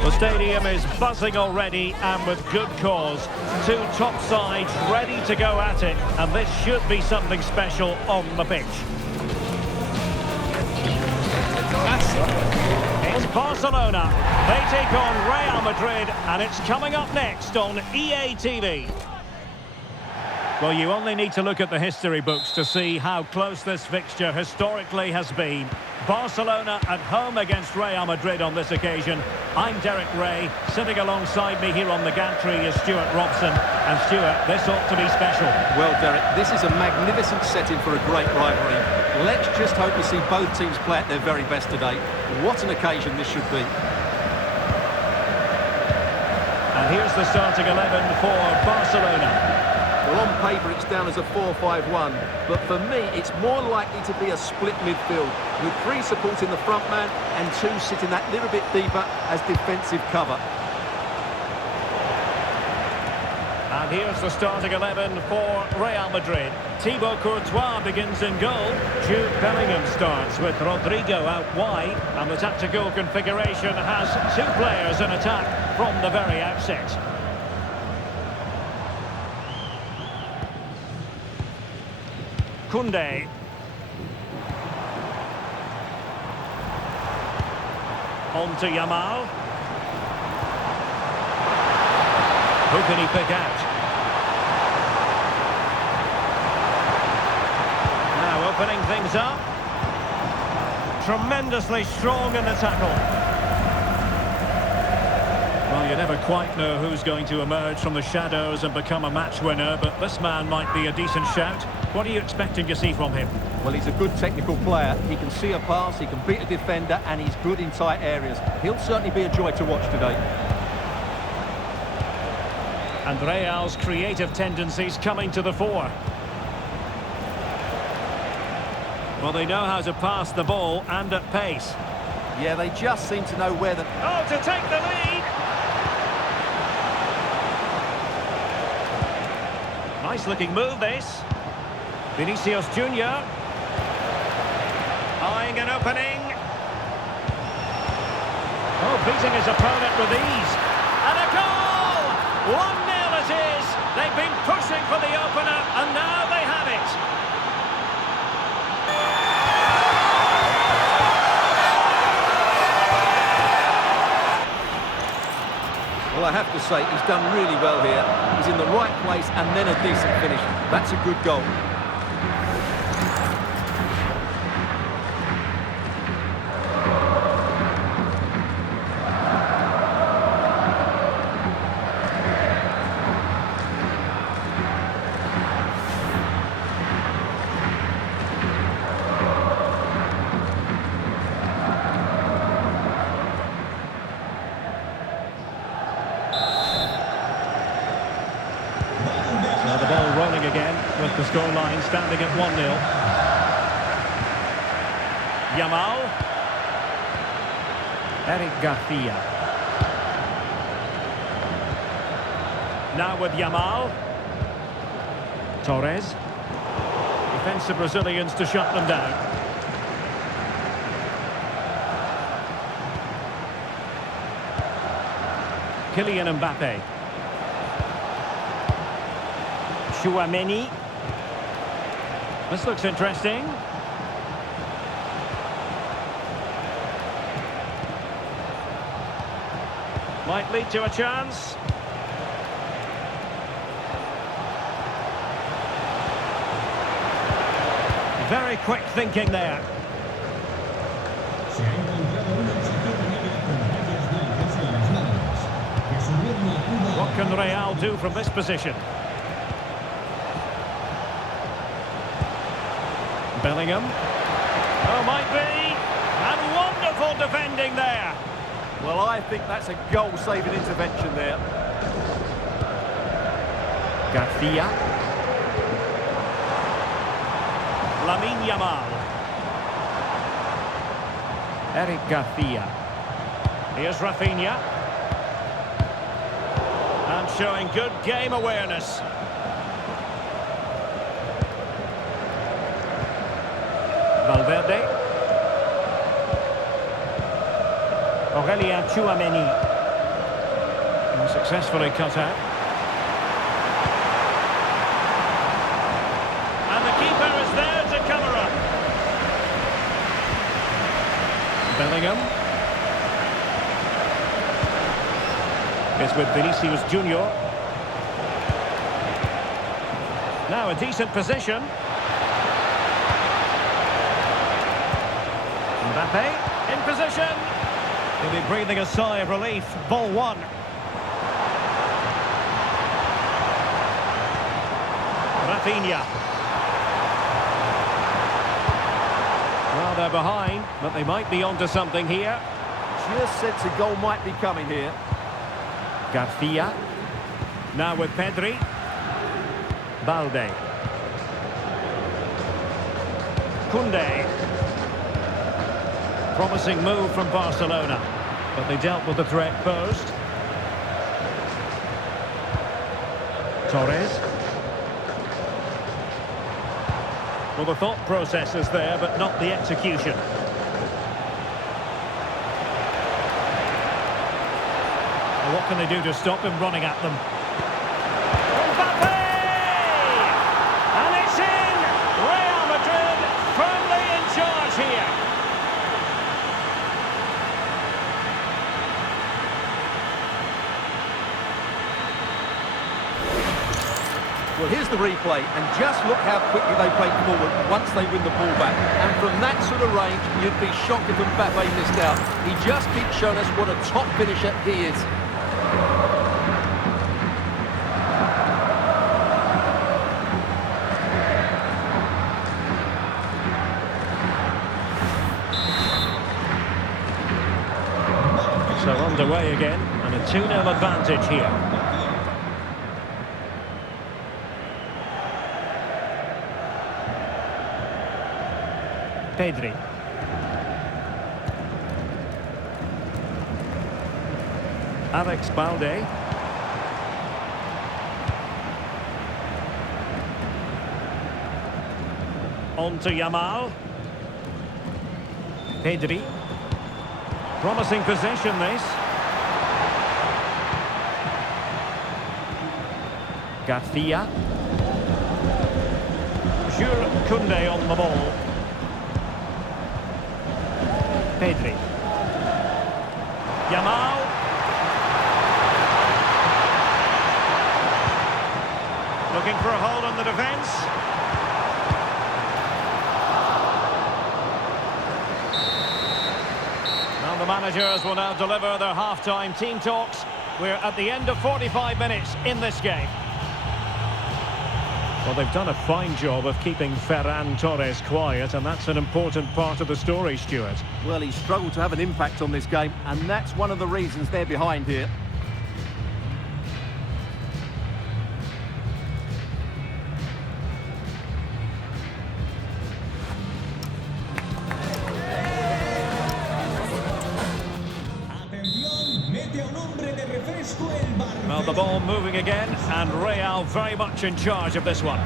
The stadium is buzzing already, and with good cause. Two top sides ready to go at it, and this should be something special on the pitch. It's Barcelona. They take on Real Madrid, and it's coming up next on EA TV. Well, you only need to look at the history books to see how close this fixture historically has been. Barcelona at home against Real Madrid on this occasion. I'm Derek Ray. Sitting alongside me here on the gantry is Stuart Robson. And Stuart, this ought to be special. Well, Derek, this is a magnificent setting for a great rivalry. Let's just hope we see both teams play at their very best today. What an occasion this should be. And here's the starting 11 for Barcelona. Well, on paper it's down as a 4-5-1, but for me it's more likely to be a split midfield, with three supporting the front man and two sitting that little bit deeper as defensive cover. And here's the starting 11 for Real Madrid. Thibaut Courtois begins in goal. Jude Bellingham starts with Rodrigo out wide, and the tactical configuration has two players in attack from the very outset. Koundé. On to Yamal. Who can he pick out? Now opening things up. Tremendously strong in the tackle. Well, you never quite know who's going to emerge from the shadows and become a match winner, but this man might be a decent shout. What are you expecting to see from him? Well, he's a good technical player. He can see a pass, he can beat a defender, and he's good in tight areas. He'll certainly be a joy to watch today. And Real's creative tendencies coming to the fore. Well, they know how to pass the ball and at pace. Yeah, they just seem to know where the... Oh, to take the lead! Nice looking move, this. Vinicius Junior. Eyeing an opening. Oh, beating his opponent with ease. And a goal! 1-0 it is. They've been pushing for the opener, and now they have it. Well, I have to say, he's done really well here. He's in the right place and then a decent finish. That's a good goal. The ball rolling again with the scoreline standing at 1-0. Yamal. Eric Garcia. Now with Yamal. Torres. Defensive Brazilians to shut them down. Kylian Mbappe. Chouameni. This looks interesting. Might lead to a chance. Very quick thinking there. What can Real do from this position? Bellingham. Oh, might be. And wonderful defending there. Well, I think that's a goal-saving intervention there. Garcia. Lamine Yamal. Eric Garcia. Here's Rafinha. And showing good game awareness. Valverde. Aurelien Chouameni. And successfully cut out. And the keeper is there to cover up. Bellingham. It's with Vinicius Junior. Now a decent position. Mbappe in position. He'll be breathing a sigh of relief. Ball one. Rafinha. Well, they're behind, but they might be onto something here. Just sense a goal might be coming here. Garcia. Now with Pedri. Balde. Koundé. Promising move from Barcelona, but they dealt with the threat posed. Torres. Well, the thought process is there, but not the execution. Well, what can they do to stop him running at them? Mbappe! And it's in! Real Madrid firmly in charge here. Well, here's the replay, and just look how quickly they break forward once they win the ball back. And from that sort of range, you'd be shocked if Mbappe missed out. He just keeps showing us what a top finisher he is. So underway again, and a 2-0 advantage here. Pedri. Alex Balde. On to Yamal. Pedri. Promising possession this. Garcia. Jules Koundé on the ball. Pedri. Yamal. Looking for a hold on the defence. Now the managers will now deliver their half-time team talks. We're at the end of 45 minutes in this game. Well, they've done a fine job of keeping Ferran Torres quiet, and that's an important part of the story, Stuart. Well, he's struggled to have an impact on this game, and that's one of the reasons they're behind here. Well, the ball moving again, and Real very much in charge of this one.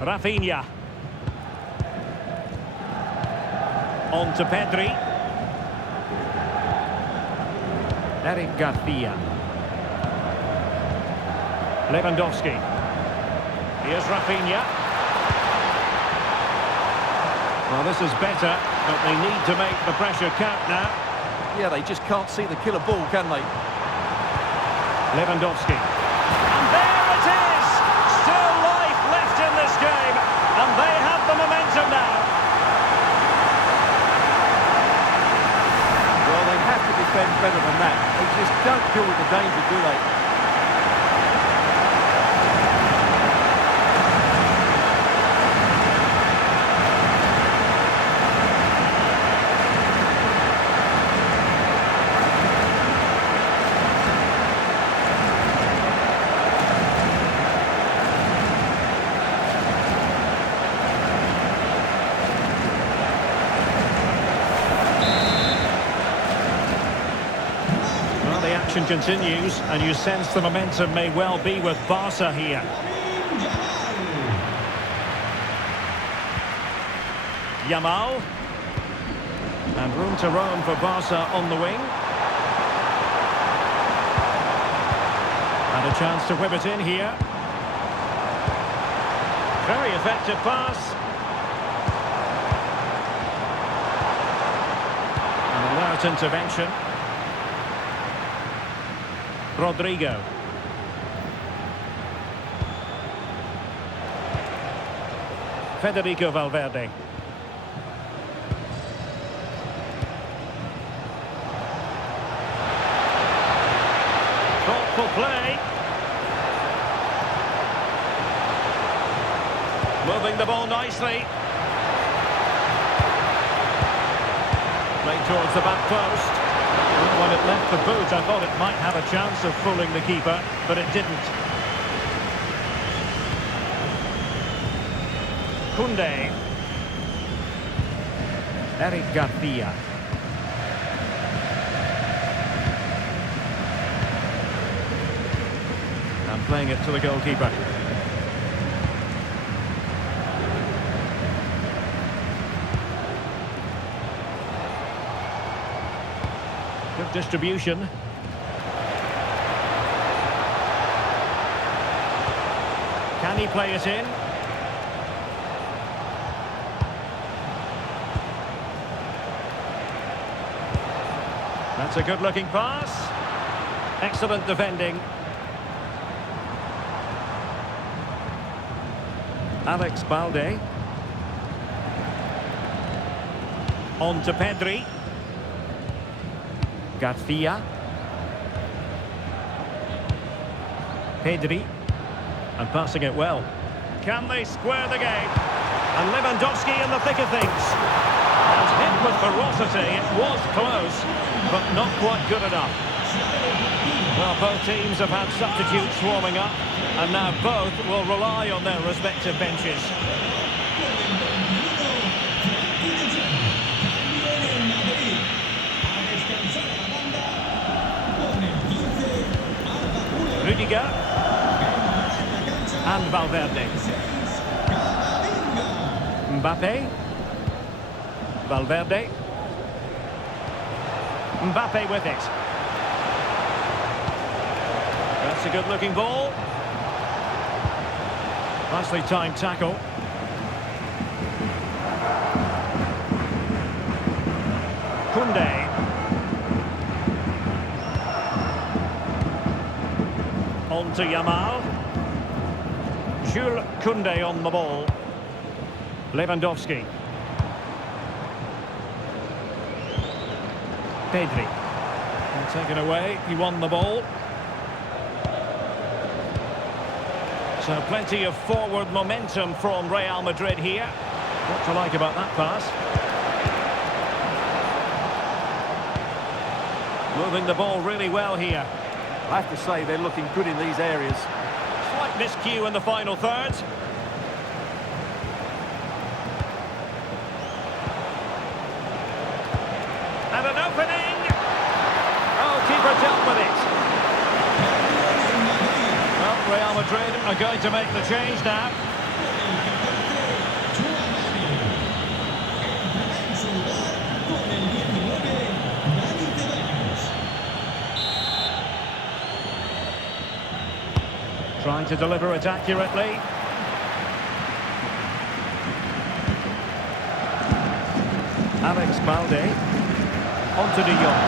Rafinha. On to Pedri. Eric Garcia. Lewandowski. Here's Rafinha. Well, this is better, but they need to make the pressure count now. Yeah, they just can't see the killer ball, can they? Lewandowski. And there it is! Still life left in this game, and they have the momentum now. Well, they have to defend better than that. They just don't deal with the danger, do they? Continues, and you sense the momentum may well be with Barca here. Yamal. And room to roam for Barca on the wing. And a chance to whip it in here. Very effective pass. An alert intervention. Rodrigo. Federico Valverde. Thoughtful play. Moving the ball nicely. Played towards the back post. When it left the boot, I thought it might have a chance of fooling the keeper, but it didn't. Koundé. Eric Garcia. And playing it to the goalkeeper. Good distribution. Can he play it in? That's a good-looking pass. Excellent defending. Alex Balde. On to Pedri. Garcia. Pedri. And passing it well. Can they square the game? And Lewandowski in the thick of things. And hit with ferocity. It was close, but not quite good enough. Well, both teams have had substitutes warming up, and now both will rely on their respective benches. Rudiger and Valverde. Mbappe. Valverde. Mbappe with it. That's a good-looking ball. Nicely timed tackle. Koundé. On to Yamal. Jules Koundé on the ball. Lewandowski. Pedri. And taken away. He won the ball. So plenty of forward momentum from Real Madrid here. What to like about that pass? Moving the ball really well here. I have to say they're looking good in these areas. Slight miscue in the final third. And an opening! Oh, keeper dealt with it. Well, Real Madrid are going to make the change now. Trying to deliver it accurately. Alex Balde. On to De Jong.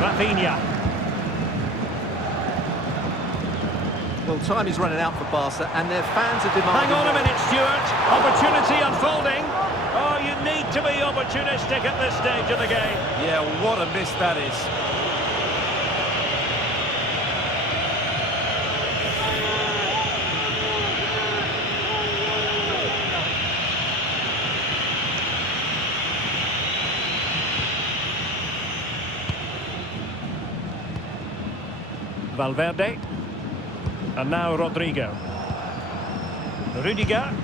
Rafinha. Well, time is running out for Barca, and their fans are demanding... Hang on a minute, Stuart. Opportunity unfolding. Oh, you need to be opportunistic at this stage of the game. Yeah, what a miss that is. Valverde. And now Rodrigo. Rudiger.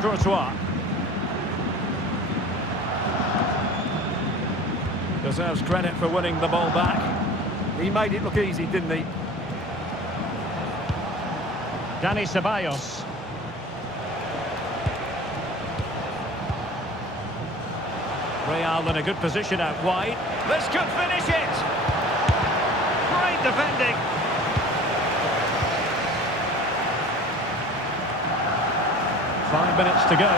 Courtois. Deserves credit for winning the ball back. He made it look easy, didn't he? Dani Ceballos. Real in a good position out wide. This could finish it. Great defending. Five minutes to go.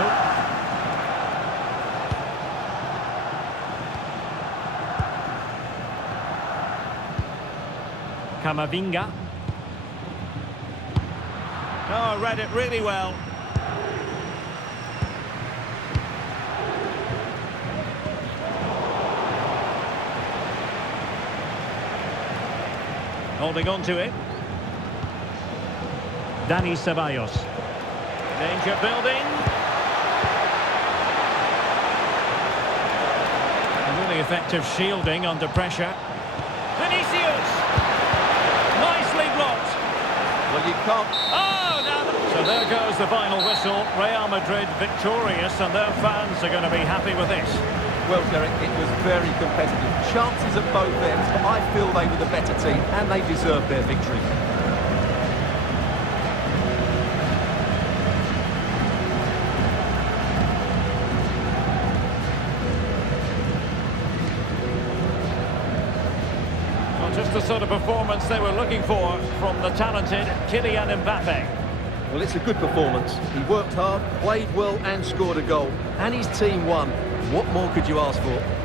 Camavinga. Oh, read it really well. Holding on to it. Dani Ceballos. Danger building. Really effective shielding under pressure. Vinicius. Nicely blocked. Well, you can't... Oh, no. So there goes the final whistle. Real Madrid victorious, and their fans are going to be happy with this. Well, Derek, it was very competitive. Chances at both ends, but I feel they were the better team, and they deserved their victory. Well, just the sort of performance they were looking for from the talented Kylian Mbappe. Well, it's a good performance. He worked hard, played well and scored a goal. And his team won. What more could you ask for?